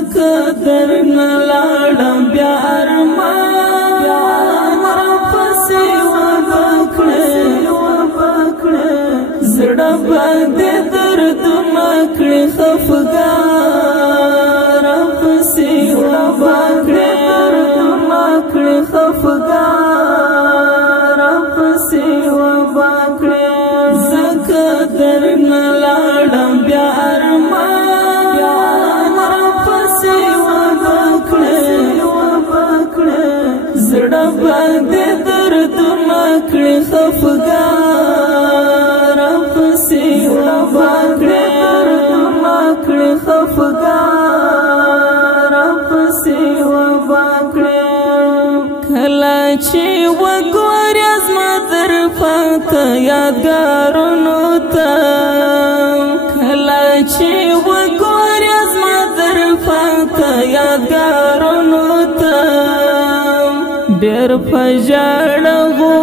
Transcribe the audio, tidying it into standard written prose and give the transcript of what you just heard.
زکه درنه لاړم بیا ارمان راپسې وبکړه زړه باندې دردونه کړې خفګان راپسې وبکړه دردونه کړې خفګان راپسې وبکړه زکه درنه لاړم بیا زړه باندې دردونه کړې خفګان راپسې وبکړه دردونه کړې خفګان راپسې وبکړه کله چې وګورې زما درپاته یادګارونو ته کله چې وګورې زما درپاته یادګارونو ته ډېر په ژړغو